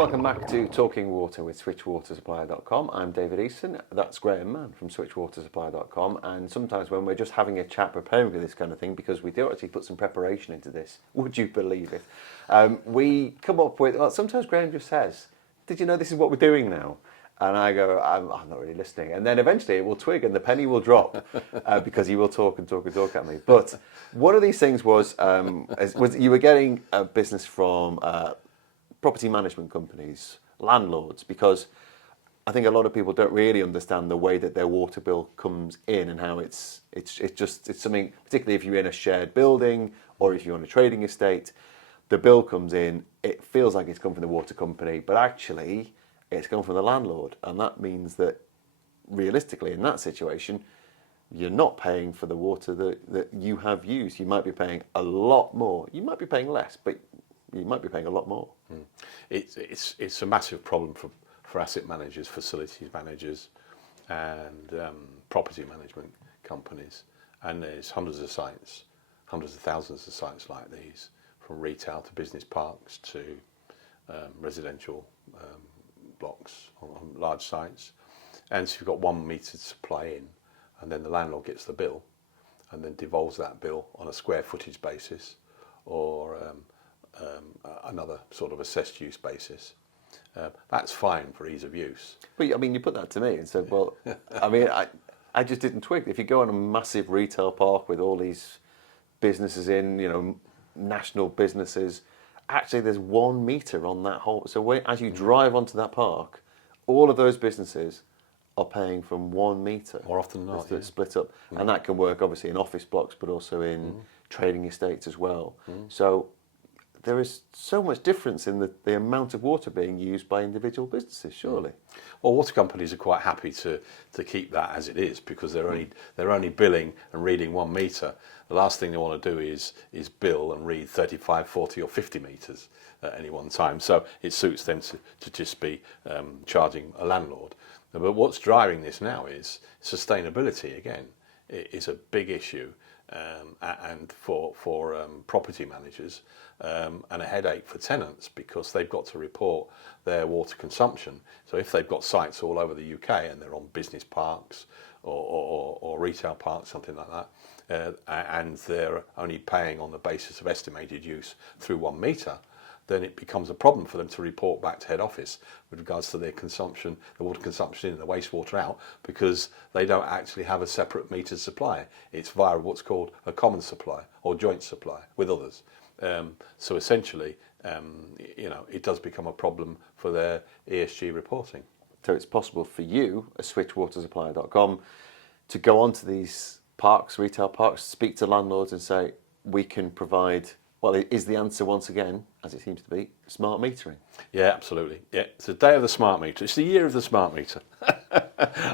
Welcome back to Talking Water with switchwatersupplier.com. I'm David Easton. That's Graham Mann from switchwatersupplier.com. And sometimes when we're just having a chat preparing for this kind of thing, because we do actually put some preparation into this, would you believe it? We come up with, well, sometimes Graham just says, did you know this is what we're doing now? And I go, I'm not really listening. And then eventually it will twig and the penny will drop because he will talk and talk and talk at me. But one of these things was you were getting a business from property management companies, landlords, because I think a lot of people don't really understand the way that their water bill comes in and how it's something, particularly if you're in a shared building or if you're on a trading estate, the bill comes in, it feels like it's come from the water company, but actually it's come from the landlord. And that means that realistically in that situation, you're not paying for the water that you have used. You might be paying a lot more. You might be paying less, but you might be paying a lot more. It's a massive problem for asset managers, facilities managers, and property management companies. And there's hundreds of sites, hundreds of thousands of sites like these, from retail to business parks to residential blocks on large sites. And so you've got 1 meter to supply in, and then the landlord gets the bill and then devolves that bill on a square footage basis or another sort of assessed use basis. That's fine for ease of use. But I mean, you put that to me and said, well, I mean, I just didn't twig. If you go on a massive retail park with all these businesses in, national businesses, actually there's 1 meter on that whole. So as you drive onto that park, all of those businesses are paying from 1 meter. More often than not, it's split up. And that can work obviously in office blocks, but also in trading estates as well. So there is so much difference in the amount of water being used by individual businesses, surely. Well, water companies are quite happy to keep that as it is because they're only billing and reading 1 meter. The last thing they want to do is bill and read 35, 40 or 50 meters at any one time. So it suits them to just be charging a landlord. But what's driving this now is sustainability again. It is a big issue. And for property managers and a headache for tenants because they've got to report their water consumption. So if they've got sites all over the UK and they're on business parks or retail parks, something like that, and they're only paying on the basis of estimated use through 1 meter, then it becomes a problem for them to report back to head office with regards to their consumption, the water consumption in and the wastewater out, because they don't actually have a separate metered supply. It's via what's called a common supply or joint supply with others. So essentially, it does become a problem for their ESG reporting. So it's possible for you, at switchwatersupplier.com, to go onto these parks, retail parks, speak to landlords and say, we can provide. Well, is the answer once again, as it seems to be, smart metering? Yeah, absolutely. Yeah, it's the day of the smart meter. It's the year of the smart meter.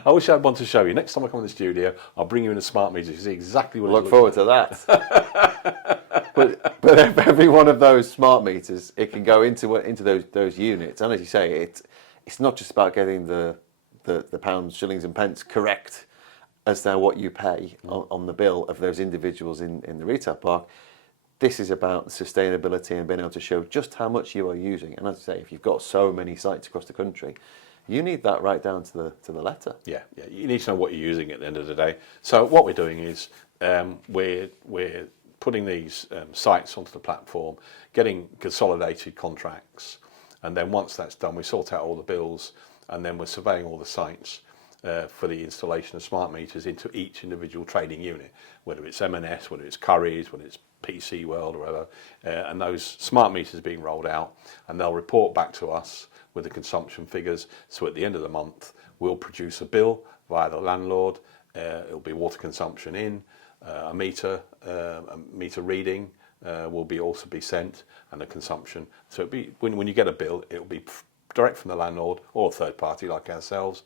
I wish I had one to show you. Next time I come in the studio, I'll bring you in a smart meter to see exactly what it looks like. Look forward to that. but every one of those smart meters, it can go into those units. And as you say, it's not just about getting the pounds, shillings and pence correct as to what you pay on the bill of those individuals in the retail park. This is about sustainability and being able to show just how much you are using. And as I say, if you've got so many sites across the country, you need that right down to the letter. Yeah, you need to know what you're using at the end of the day. So what we're doing is we're putting these sites onto the platform, getting consolidated contracts, and then once that's done, we sort out all the bills, and then we're surveying all the sites for the installation of smart meters into each individual trading unit, whether it's M&S, whether it's Currys, whether it's PC World or whatever, and those smart meters being rolled out, and they'll report back to us with the consumption figures. So at the end of the month, we'll produce a bill via the landlord. It'll be water consumption in, a meter reading will also be sent, and the consumption. So it'll be when you get a bill, it'll be direct from the landlord or a third party like ourselves,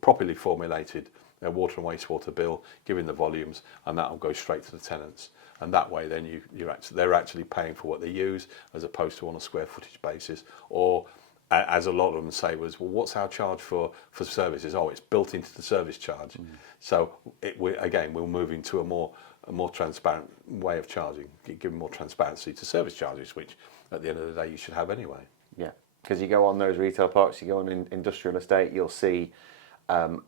properly formulated water and wastewater bill, giving the volumes, and that will go straight to the tenants. And that way, then they're actually paying for what they use, as opposed to on a square footage basis. Or, as a lot of them say, well, what's our charge for services? Oh, it's built into the service charge. So we're moving to a more transparent way of charging, giving more transparency to service charges, which at the end of the day you should have anyway. Yeah. Because you go on those retail parks, you go on in industrial estate, you'll see a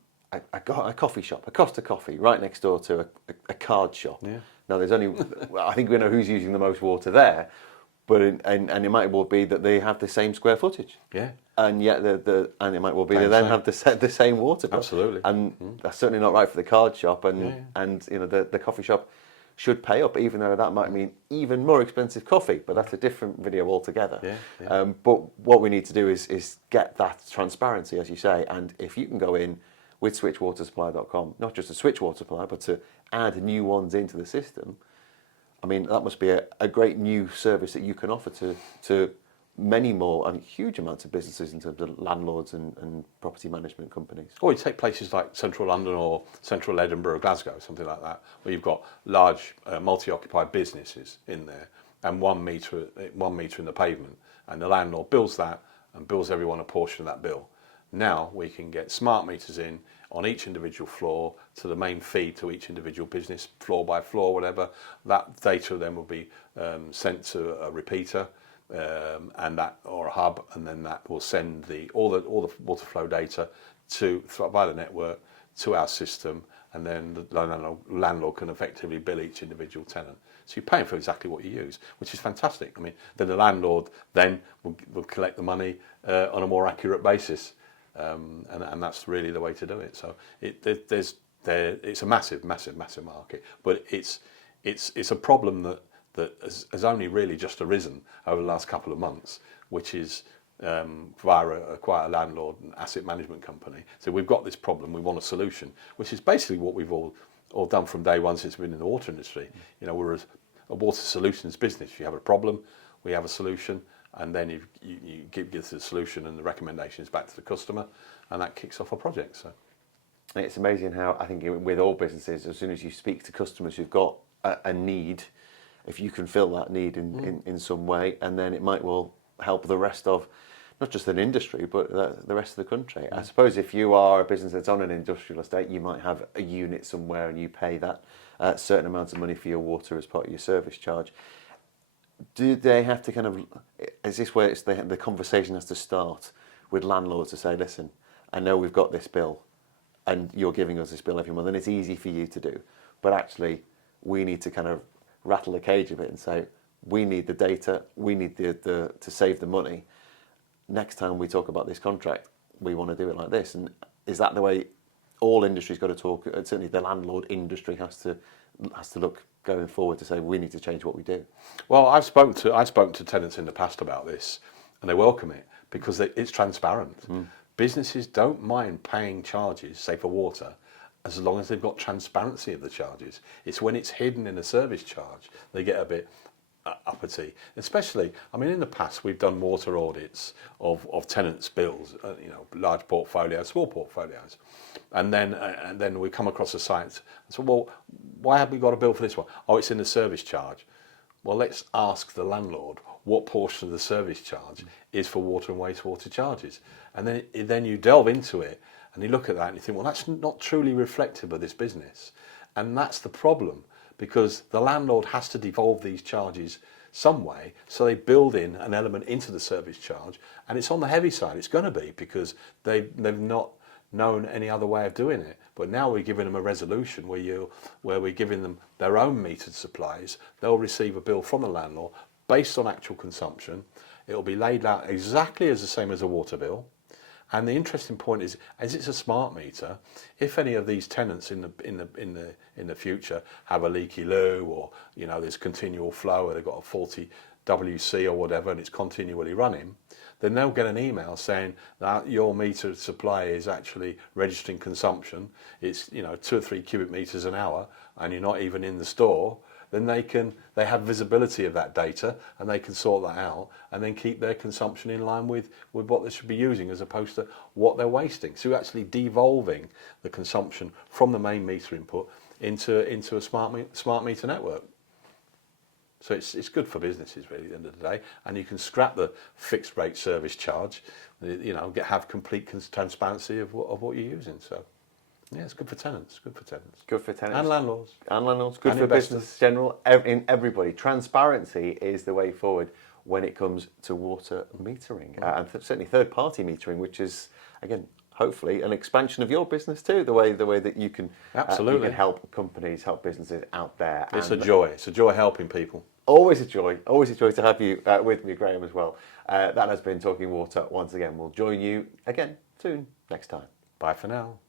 coffee shop, a Costa Coffee, right next door to a card shop. Yeah. Now, there's only, well, I think we know who's using the most water there, but and it might well be that they have the same square footage. Yeah. And yet, and it might well be they Same, then same. have the same water bill. Absolutely. And that's certainly not right for the card shop, and Yeah. and the coffee shop should pay up, even though that might mean even more expensive coffee, but that's a different video altogether. Yeah, yeah. But what we need to do is get that transparency, as you say, and if you can go in with switchwatersupply.com, not just to switch water supply, but to add new ones into the system, I mean, that must be a great new service that you can offer to many more, I mean, huge amounts of businesses in terms of landlords and property management companies. Or you take places like central London or central Edinburgh, Glasgow, something like that, where you've got large multi-occupied businesses in there and 1 metre in the pavement, and the landlord bills that and bills everyone a portion of that bill. Now we can get smart meters in on each individual floor to the main feed to each individual business, floor by floor, whatever. That data then will be sent to a repeater. And that, or a hub, and then that will send all the water flow data via the network to our system, and then the landlord can effectively bill each individual tenant. So you're paying for exactly what you use, which is fantastic. I mean, then the landlord then will collect the money on a more accurate basis, and that's really the way to do it. So it's a massive market, but it's a problem that has only really just arisen over the last couple of months, which is via quite a landlord and asset management company. So we've got this problem, we want a solution, which is basically what we've all done from day one since we've been in the water industry. You know, we're a water solutions business. If you have a problem, we have a solution, and then you give the solution and the recommendations back to the customer, and that kicks off a project. So it's amazing how, I think with all businesses, as soon as you speak to customers who've got a need, if you can fill that need in some way, and then it might well help the rest of, not just an industry, but the rest of the country. I suppose if you are a business that's on an industrial estate, you might have a unit somewhere and you pay that certain amount of money for your water as part of your service charge. Do they have to kind of, is this where the conversation has to start with landlords to say, listen, I know we've got this bill and you're giving us this bill every month and it's easy for you to do, but actually we need to kind of rattle the cage a bit and say, we need the data, we need to save the money. Next time we talk about this contract, we want to do it like this. And is that the way all industries got to talk? Certainly the landlord industry has to look going forward to say, we need to change what we do. Well, I've spoken to tenants in the past about this, and they welcome it because it's transparent. Businesses don't mind paying charges, say for water, as long as they've got transparency of the charges. It's when it's hidden in a service charge they get a bit uppity. Especially, I mean, in the past we've done water audits of tenants' bills, you know, large portfolios, small portfolios, and then we come across a site and say, well, why have we got a bill for this one? Oh, it's in the service charge. Well, let's ask the landlord what portion of the service charge is for water and wastewater charges, and then you delve into it. And you look at that and you think, well, that's not truly reflective of this business. And that's the problem, because the landlord has to devolve these charges some way, so they build in an element into the service charge, and it's on the heavy side. It's going to be, because they've not known any other way of doing it. But now we're giving them a resolution where we're giving them their own metered supplies. They'll receive a bill from the landlord based on actual consumption. It'll be laid out exactly as the same as a water bill. And the interesting point is, as it's a smart meter, if any of these tenants in the future have a leaky loo, or you know there's continual flow, or they've got a faulty WC or whatever, and it's continually running, then they'll get an email saying that your meter supply is actually registering consumption. It's 2 or 3 cubic meters an hour, and you're not even in the store. Then they have visibility of that data, and they can sort that out and then keep their consumption in line with what they should be using, as opposed to what they're wasting. So you're actually devolving the consumption from the main meter input into a smart meter network. So it's good for businesses really at the end of the day, and you can scrap the fixed rate service charge, have complete transparency of what you're using. So Yeah, it's good for tenants. Good for tenants. Good for tenants. And landlords. And landlords. Good And for investors. business general. In everybody. Transparency is the way forward when it comes to water metering. And certainly third-party metering, which is, again, hopefully an expansion of your business too, the way that you can, Absolutely. you can help companies, help businesses out there. It's a joy. It's a joy helping people. Always a joy to have you with me, Graham, as well. That has been Talking Water once again. We'll join you again soon, next time. Bye for now.